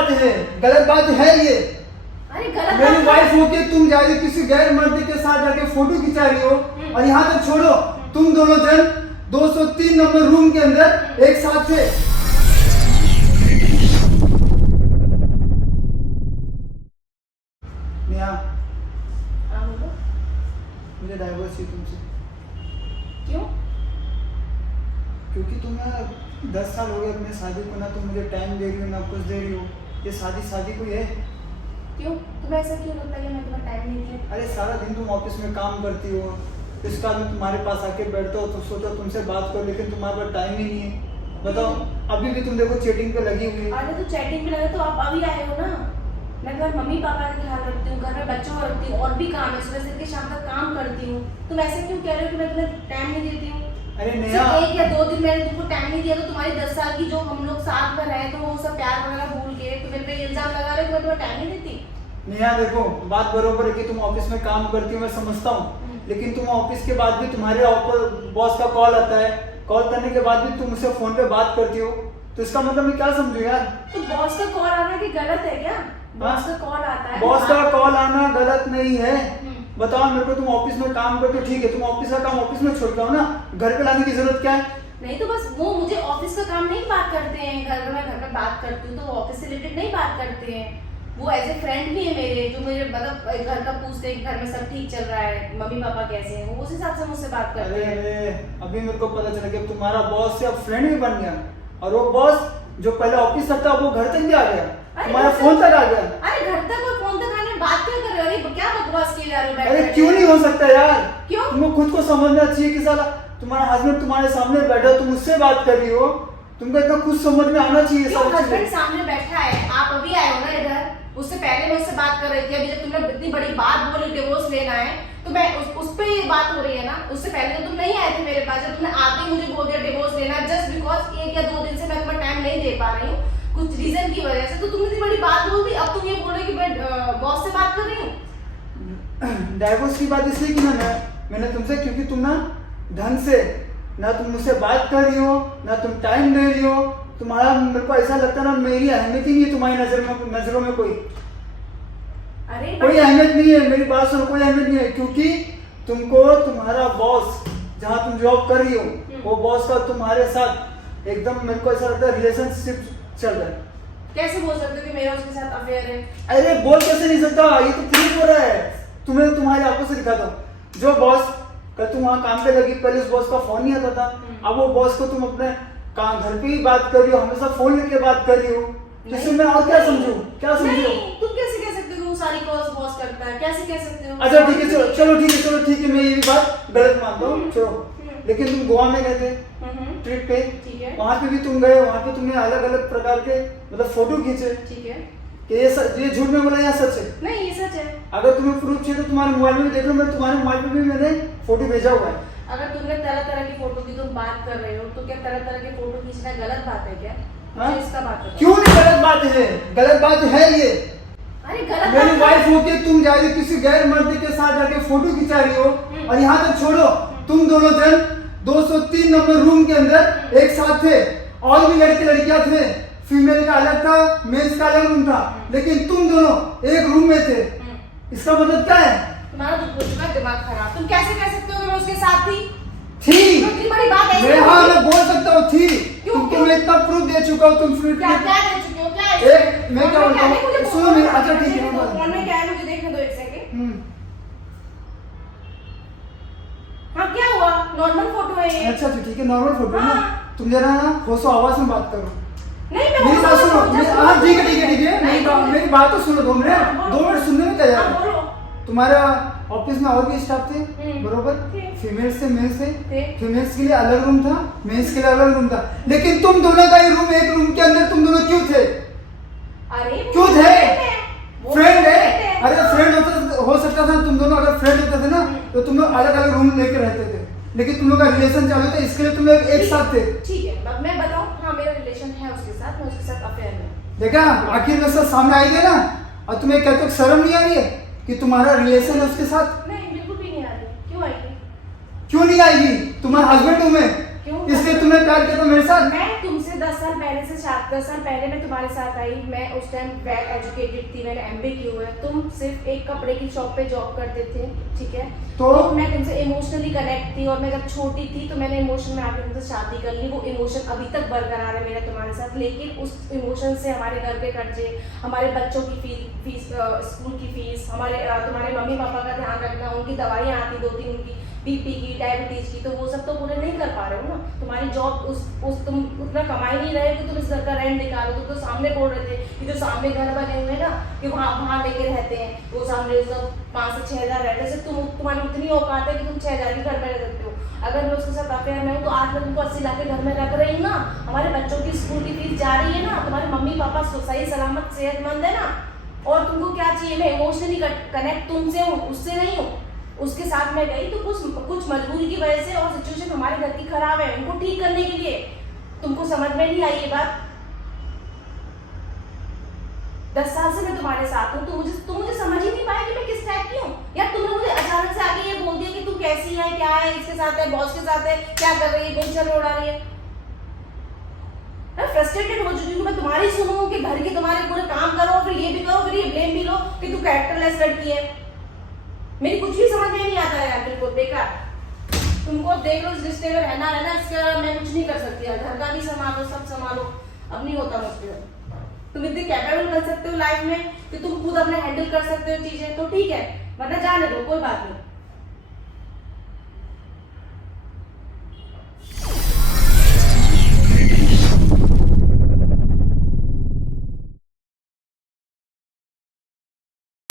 बात है, गलत बात है ये। अरे गलत मेरी वाइफ होके तुम जा रही किसी गैर मर्द के साथ जाके फोटो खिंचा रही हो, और यहाँ तक छोड़ो, तुम दोनों जन 203 नंबर रूम के अंदर एक साथ थे। नेहा, मुझे डाइवोर्स चाहिए तुमसे। क्यों? क्योंकि तुम्हें 10 साल हो गए अपने शादी को, ना तुम मुझे टाइम दे रही हो ना कुछ दे रही हो। ये शादी कोई है? क्यों? तुम्हें ऐसा क्यों लगता है कि मैं तुम्हें टाइम नहीं दिया? अरे सारा दिन तुम ऑफिस में काम करती हो, इसका मैं तुम्हारे पास आके बैठता हो तो सोचा तुमसे बात करो, लेकिन तुम्हारे पास टाइम ही नहीं है। बताओ, अभी भी तुम देखो चैटिंग पे लगी हुई है। अरे तो चैटिंग पे लगे तो आप अभी आए हो ना। मैं घर मम्मी पापा का ख्याल रखती हूँ, घर में बच्चों का रखती हूँ, और भी काम है, सुबह से लेकर शाम तक काम करती हूँ। तुम ऐसे क्यों कह रहे हो कि मैं तुम्हें टाइम नहीं देती हूँ? अरे नेहा, सिर्फ 1 या 2 दिन मैंने तुमको टाइम नहीं दिया तो तुम्हारी 10 साल की जो हम लोग साथ में रहे तो वो सब प्यार वगैरह भूल के तुम मेरे पे इल्जाम लगा रहे हो कि मैं तुम्हें टाइम नहीं देती। नेहा देखो, बात बरोबर है कि तुम ऑफिस में काम करती हो, मैं समझता हूँ, लेकिन तुम ऑफिस के बाद भी तुम्हारे बॉस का कॉल आता है, कॉल करने के बाद भी तुम मुझसे फोन पे बात करती हो, तो इसका मतलब मैं क्या समझूं यार? तो बॉस का कॉल आना कि गलत है क्या? बॉस का कॉल आता है, बॉस का कॉल आना गलत नहीं है। बताओ मेरे को, तुम ऑफिस में काम करते हो, ठीक है, तुम ऑफिस का काम ऑफिस में छोड़ के आओ ना, घर पे लाने की जरूरत क्या है? नहीं तो बस वो मुझे ऑफिस का काम नहीं बात करते हैं, घर में बात करती हूँ तो ऑफिस से रिलेटेड नहीं बात करते हैं। वो एज ए फ्रेंड भी है मेरे, जो मुझे मतलब घर का पूछते हैं कि घर में सब ठीक चल रहा है, मम्मी पापा कैसे हैं, वो उस हिसाब से मुझसे बात करते हैं। अरे अभी मेरे को पता चला कि तुम्हारा बॉस से अब फ्रेंड भी बन गया, और वो बॉस जो पहले ऑफिस तक था वो घर तक भी आ गया, तुम्हारा फोन तक आ गया। अरे घर तक और फोन तक आने में बात क्या कर रहे हो? अरे क्या बकवास किए जा रहे हो? अरे क्यों नहीं हो सकता यार? क्यों? तुमको खुद को समझना चाहिए कि साला तुम्हारा हस्बैंड तुम्हारे सामने बैठा, तुम उससे बात कर रही हो, तुमको इतना कुछ समझ में आना चाहिए। क्यों हस्बैंड सामने बैठा है, आप अभी आए हो ना इधर, उससे पहले मुझसे बात कर रही थी। अभी जब तुमने इतनी बड़ी बात बोली डिवोर्स लेना है तो मैं उस पे ये बात हो रही है ना। उससे पहले तो तुम नहीं आए थे मेरे पास, जब तुमने आते ही मुझे बोल दिया डिवोर्स लेना, जस्ट बिकॉज 1 या 2 दिन से मैं तुम्हें टाइम नहीं दे पा रही हूँ कुछ रीजन की वजह से, तो तुमने इतनी बड़ी बात बोल दी। अब तुम ये बोल रहे हो कि मैं बॉस से बात कर रही हूँ। डाइवोर्स की बात इसलिए की ना मैंने तुमसे, क्योंकि तुम ना ढंग से ना तुम मुझसे बात कर रही हो, ना तुम टाइम दे रही हो। तुम्हारा मेरे को ऐसा लगता है ना, मेरी अहमियत ही नहीं है तुम्हारी नजरों में कोई कोई अहमियत नहीं है। मेरी बात सुनो, कोई अहमियत नहीं है, क्योंकि तुमको तुम्हारा बॉस जहाँ तुम जॉब कर रही हो, वो बॉस का तुम्हारे साथ एकदम मेरे को ऐसा लगता है रिलेशनशिप चल रहा है। कैसे बोल सकते हो कि मेरा उसके साथ अफेयर है? अरे बोल कैसे नहीं सकता, ये तो प्रूफ हो रहा है। तुम्हें तुम्हारी आंखों से दिखाता हूँ, जो बॉस कल तुम वहाँ काम पे लगी, पहले उस बॉस का फोन नहीं आता था, अब वो बॉस को तुम अपने काम घर पे ही बात कर रही हो, हमेशा फोन लेके बात कर रही हो, जिससे मैं और क्या समझूं? क्या समझूं? तुम कैसे कह सकते हो कि वो सारी कॉल्स बॉस करता है? कैसे कह सकते हो? अच्छा ठीक है, चलो ठीक है, मैं ये भी बात गलत मानता हूँ, चलो। लेकिन तुम गोवा में गए थे ट्रिप पे, ठीक है, वहाँ पे भी तुम गए, वहाँ पे तुमने अलग अलग प्रकार के मतलब फोटो खींचे, ठीक है, कि ये झूठ में बोला या सच है? नहीं ये सच है। अगर तुम्हें प्रूफ चाहिए तो तुम्हारे मोबाइल में भी देख लो, मैं तुम्हारे मोबाइल पे भी मैंने फोटो भेजा हुआ है। अगर तुमने तरह तरह की फोटो की तुम बात कर रहे हो तो क्या तरह तरह के फोटो खींचना गलत बात है क्या? मुझे इसका बात बताओ। क्यों नहीं गलत बात है? गलत बात है ये। अरे गलत मेरी वाइफ होके तुम जा रही किसी गैर मर्द के साथ जाके फोटो खिंचा रही हो, और यहाँ तक छोड़ो, तुम दोनों जन 203 नंबर रूम के अंदर एक साथ थे, और भी लड़के लड़कियां थे, फीमेल का अलग था, मेल्स का अलग रूम था, लेकिन तुम दोनों एक रूम में थे। इसका मतलब क्या है? तुम्हारा दिमाग खराब। तुम कैसे कह सकते हो कि मैं उसके साथ थी? थी, बड़ी बात है। मैं बोल सकता हूँ थी, तुमको मैं इतना प्रूफ दे चुका हूँ, तुम फिर क्या दे चुके हो? क्या एक मैं क्या बोलता हूँ, सुनो मेरी, अच्छा ठीक है, फोन में क्या है मुझे देखने दो 1 सेकंड। हाँ क्या हुआ? नॉर्मल फोटो है ये। अच्छा ठीक है, नॉर्मल फोटो है ना। तुम जरा ना होशो आवाज में बात करो। नहीं मेरी बात सुनो, हाँ ठीक है, मेरी बात तो सुनो, 2 मिनट सुनने में तैयार है। तुम्हारा ऑफिस में और भी स्टाफ थे, बरोबर? फीमेल्स से मेल्स थे, फीमेल्स के लिए अलग रूम था, मेल्स के लिए अलग रूम था, लेकिन तुम दोनों का ही रूम, एक रूम के अंदर तुम दोनों क्यों थे? क्यों थे? फ्रेंड है, अरे फ्रेंड हो सकता था, तुम दोनों अगर फ्रेंड होते थे ना तो तुम लोग अलग अलग रूम लेके रहते थे, लेकिन तुम लोग का रिलेशन चालू था, इसके लिए तुम लोग एक साथ थे। ठीक है, अब मैं बताऊं, हाँ मेरा रिलेशन है उसके साथ, मैं उसके साथ अफेयर में। देखा, आखिर में सब सामने आई गया ना। और तुम्हें क्या तो शर्म नहीं आ रही है कि तुम्हारा रिलेशन है उसके साथ? नहीं बिल्कुल भी नहीं आ रही। क्यों आएगी? क्यों नहीं आएगी? तुम्हारा हस्बैंड हूं मैं, क्यों? इसलिए तुमने प्यार किया था मेरे साथ। मैं तुमसे 10 साल पहले से 10 साल पहले मैं तुम्हारे साथ आई, मैं उस टाइम वेल एजुकेटेड थी, मैंने MBA किया हुआ है, तुम सिर्फ एक कपड़े की शॉप पे जॉब करते थे, ठीक है। तो मैं तुमसे इमोशनली कनेक्ट थी, और मैं जब छोटी थी तो मैंने इमोशन में आके तुमसे शादी कर ली। वो इमोशन अभी तक बरकरार है मेरा तुम्हारे साथ, लेकिन उस इमोशन से हमारे घर के खर्चे, हमारे बच्चों की फीस, स्कूल की फीस, हमारे तुम्हारे मम्मी पापा का ध्यान रखना, उनकी दवाइयाँ आती 2-3 उनकी BP की, डायबिटीज की, तो वो सब तो पूरे नहीं कर पा रहे हो ना। तुम्हारी जॉब उस तुम उतना कमा ही नहीं रहे कि तुम इस घर का रेंट निकालो। तुम तो सामने बोल रहे थे कि जो सामने घर बने हुए हैं ना, कि वहाँ लेके रहते हैं, वो सामने सब 5 से 6 हज़ार रहते हैं, तुम्हारी उतनी औकात है कि तुम 6 हज़ार के घर में रह सकते हो। अगर मैं उसके साथ अफेयर में हूँ तो आज मैं तुमको 80 लाख के घर में रख रही हूँ ना, हमारे बच्चों की स्कूल की फीस जा रही है ना, तुम्हारे मम्मी पापा सही सलामत सेहतमंद है ना, और तुमको क्या चाहिए? मैं इमोशनली कनेक्ट तुमसे हूँ, उससे नहीं हूँ। उसके साथ मैं गई तो कुछ मजबूरी की वजह से, और सिचुएशन हमारे घर की खराब है, उनको ठीक करने के लिए। तुमको समझ में नहीं आई ये बात? 10 साल से मैं तुम्हारे साथ हूँ, तुम मुझे समझ ही नहीं पाए कि मैं किस टाइप की हूँ। या तुमने मुझे अचानक से आके ये बोल दिया कि तू कैसी है, क्या है, इसके साथ है, बॉस के साथ है, क्या कर रही है, गुलशन उड़ा रही है। मैं फ्रस्ट्रेटेड हो चुकी हूँ, मैं तुम्हारी सुनूं कि घर के तुम्हारे पूरे काम करो, फिर ये भी करो, फिर ये ब्लेम भी लो कि तू कैरेक्टरलेस लड़की है। मेरी कुछ भी समझ में नहीं आता है यार, बिल्कुल बेकार। तुमको देख लो, इस रिश्ते में रहना है ना, इसके अलावा मैं कुछ नहीं कर सकती यार। घर का भी संभालो, सब संभालो, अब नहीं होता मुझसे। तुम इतने कैपेबल बन सकते हो लाइफ में कि तुम खुद अपने हैंडल कर सकते हो चीजें, तो ठीक है, वरना जाने दो, कोई बात नहीं।